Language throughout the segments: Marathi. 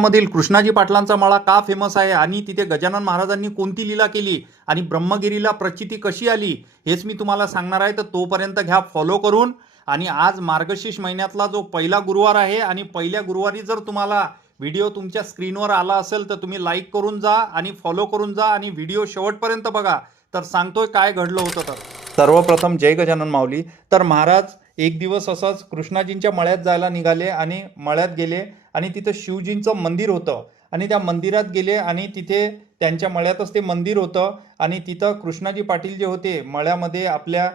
मधील कृष्णाजी पाटलांचा मळा का फेमस आहे आणि तिथे गजानन महाराजांनी कोणती लीला केली आणि ब्रह्मगिरीला प्रचिती कशी आली हेच मी तुम्हाला सांगणार आहे. तर तोपर्यंत घ्या फॉलो करून. आणि आज मार्गशीर्ष महिन्यातला जो पहिला गुरुवार आहे आणि पहिल्या गुरुवारी जर तुम्हाला व्हिडिओ तुमच्या स्क्रीनवर आला असेल तर तुम्ही लाईक करून जा आणि फॉलो करून जा आणि व्हिडिओ शेवटपर्यंत बघा. तर सांगतोय काय घडलं होतं तर. सर्वप्रथम जय गजानन माऊली. तर महाराज एक दिवस असंच कृष्णाजींच्या मळ्यात जायला निघाले आणि मळ्यात गेले आणि तिथं शिवजींचं मंदिर होतं. आणि त्या मंदिरात गेले आणि तिथे त्यांच्या मळ्यातच ते मंदिर होतं. आणि तिथं कृष्णाजी पाटील जे होते मळ्यामध्ये आपल्या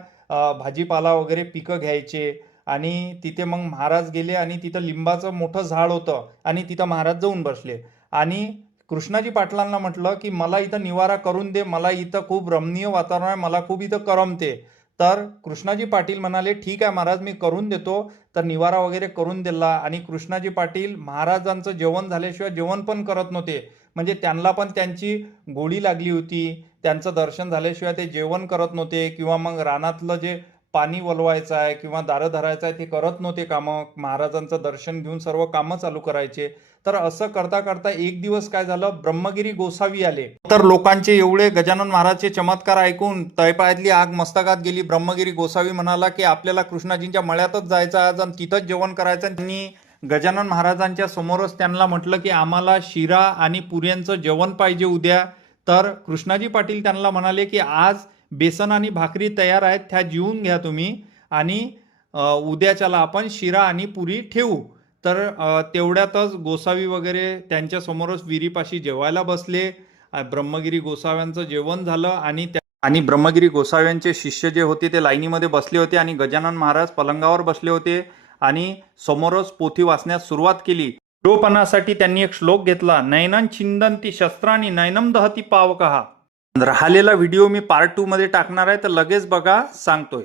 भाजीपाला वगैरे पिकं घ्यायचे. आणि तिथे मग महाराज गेले आणि तिथं लिंबाचं मोठं झाड होतं आणि तिथं महाराज जाऊन बसले. आणि कृष्णाजी पाटलांना म्हटलं की मला इथं निवारा करून दे. मला इथं खूप रमणीय वातावरण आहे. मला खूप इथं करमते. तर कृष्णाजी पाटील म्हणाले ठीक आहे महाराज मी करून देतो. तर निवारा वगैरे करून दिला आणि कृष्णाजी पाटील महाराजांचं जेवण झाल्याशिवाय जेवण पण करत नव्हते. म्हणजे त्यांना पण त्यांची गोळी लागली होती. त्यांचं दर्शन झाल्याशिवाय ते जेवण करत नव्हते किंवा मग रानातलं जे पाणी वलवायचं आहे किंवा दारं धरायचं आहे ते करत नव्हते कामं. महाराजांचं दर्शन घेऊन सर्व कामं चालू करायचे. तर असं करता करता एक दिवस काय झालं? ब्रह्मगिरी गोसावी आले. तर लोकांचे एवढे गजानन महाराजचे चमत्कार ऐकून तळपायातली आग मस्तकात गेली. ब्रह्मगिरी गोसावी म्हणाला की आपल्याला कृष्णाजींच्या मळ्यातच जायचं आज आणि तिथंच जेवण करायचं. त्यांनी गजानन महाराजांच्या समोरच त्यांना म्हटलं की आम्हाला शिरा आणि पुऱ्यांचं जेवण पाहिजे उद्या. तर कृष्णाजी पाटील त्यांना म्हणाले की आज बेसन आणि भाकरी तयार आहेत त्या जिवून घ्या तुम्ही. आणि उद्याच्याला आपण शिरा आणि पुरी ठेवू. तर तेवढ्यातच गोसावी वगैरे त्यांच्यासमोरच विहिरीपाशी जेवायला बसले. ब्रह्मगिरी गोसाव्यांचं जेवण झालं आणि त्या आणि ब्रह्मगिरी गोसाव्यांचे शिष्य जे होते ते लाईनीमध्ये बसले होते आणि गजानन महाराज पलंगावर बसले होते आणि समोरच पोथी वाचण्यास सुरुवात केली. रोपणासाठी त्यांनी एक श्लोक घेतला नयनं छिंदंती शस्त्रांनी नैनम दहती पावकहा राहिलेला व्हिडिओ मी पार्ट टू मध्ये टाकणार आहे तर लगेच बघा सांगतोय.